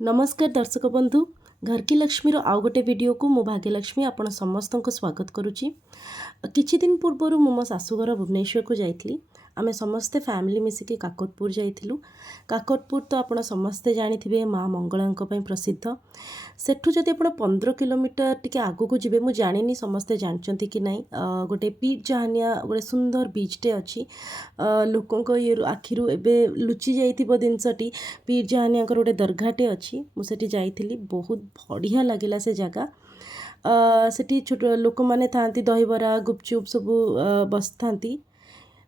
नमस्कार दर्शक बंधु घर की लक्ष्मी आउ गोटे वीडियो को मो भाग्यलक्ष्मी आपण समस्त को स्वागत करुच्ची। किछि दिन पूर्वर मो शाशुघर भुवनेश्वर को जाइली। आमे समस्ते फैमिली मिसिकी काकतपुर जाइलु। काकतपुर तो आपण समस्ते जानिथिबे माँ मंगला प्रसिद्ध। सेठू जदि आप 15 किलोमीटर टिके आगु को जीवे मु जानिनी समस्ते जानचंती कि नहीं। गोटे पीर जहानिया गोटे सुंदर बीचटे अच्छी लोकों ये आखिरु एबे लुचि जाइथिबो जिनसटी पीर जहानिया गोटे दरगाहटे अच्छी मुझे जाइली। बहुत बढ़िया लगिला से जगह। सेठी छोट लोक मैंने था दहीबरा गुपचुप सब बस था।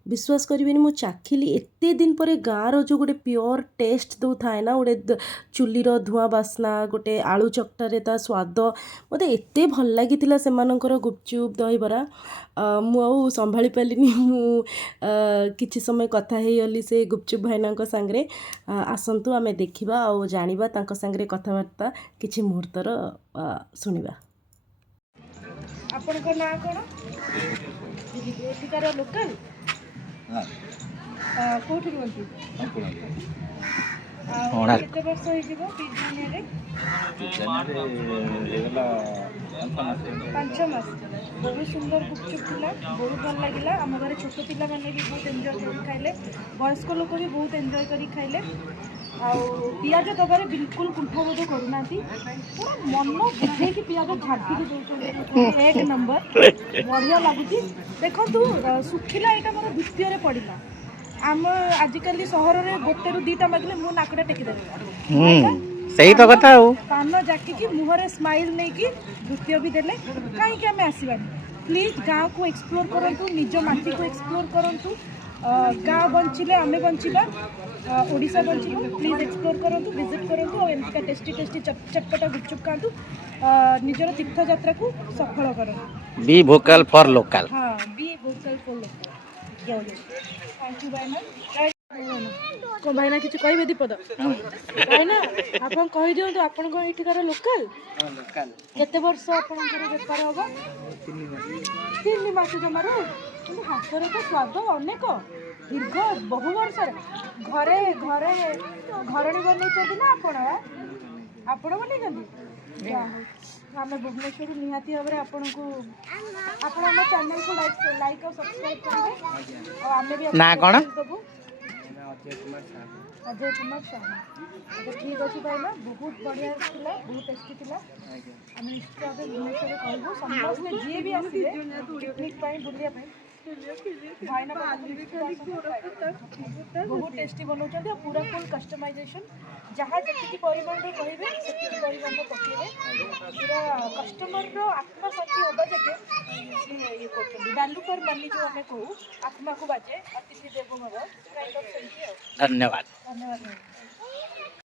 विश्वास करेनि मु चाखिली एते दिन पर गाँव रो जो गोटे प्योर टेस्ट दो थाए ना गोटे चुलीर धुआं बास्ना गोटे आलू चकटारे ता स्वाद मते एते भल लागितिला सेमानकर गुपचुप दहीबरा। मु संभाली पालिनी मु किछि समय कथा हेयली से गुपचुप भाईना सांगरे। आसंतु आमे देखिबा आ जानिबा तांको सांगरे कथाबार्ता किछि मुहूर्तर सुनिबा। आपनकर नाम कोन? एଠିକାର लोकल कोठी रुहंती? केते वर्ष होई जिवो पिजानिया रे? 5 मास। बहुत सुंदर गुपचुप थिला, बहुत भल लागिला। आम घरे छोट पिला माने भी बहुत एंजॉय करी खाइले, वयस्क लोक भी बहुत एंजॉय करी खाइले। पियाज दबारे बिल्कुल कुंठाबोध करूना, पूरा मन बुझे कि पियाज झाटी दौरान एक नंबर बढ़िया लगुच। देखु सुखिला यहाँ मोर द्वितीय पड़ा। आम आजिकल सहर में गोटे रु दीटा मागिले मु नाकटा टेकिदेवी सही तो कथा पान जाकी मुहर स्माइल नहीं कि द्वितीय भी देले कहीं आम आसबानी। प्लीज गाँव को एक्सप्लोर करूँ, निज माटी को एक्सप्लोर करूँ। गाँव बंचिले आमे बंचिबा, ओडिशा बंचिबा। प्लीज एक्सप्लोर करूँ, विजिट करूँ। एमती टेस्टी टेस्टी चटपटा गुपचुप खातु, निजर तीर्थ यात्रा को सफल करूँ। Be vocal for local. हाँ, be vocal for local. Thank you भाईना। को भाईना किसी कहे दीपद भाईना आप कही दिखाँ आप ये लोकल केते वर्ष आप बेपार हम? 3 मास जमार। हाथर तो स्वाद अनेक दीर्घ बहु वर्ष घरे घरे घरणी बनई ना आपण बन आम भुवनेश्वर निहाती भाव में आपन को आप चैनल को लाइक और सब्सक्राइब करेंगे। और आम भी ना कौन देबू अजय कुमार साहू। अच्छा ठीक अच्छे भाईना, बहुत बढ़िया था, बहुत टेस्टी था। आम निश्चित भाव भुवनेश्वर कहूँ समस्ते जी भी आसे पिकनिक बुलिया भाईना बहुत टेस्टी बनाऊँ। पूरा फुल कस्टमाइजेशन जहाँ जी परिमाण कहे से परिमाण पकेबे पूरा कस्टमर आत्मा शांति होगा जगह ये कर डालुकर मानी जो आम कहूँ आत्मा को बाजे अतिथि देवो भव। धन्यवाद। धन्यवाद।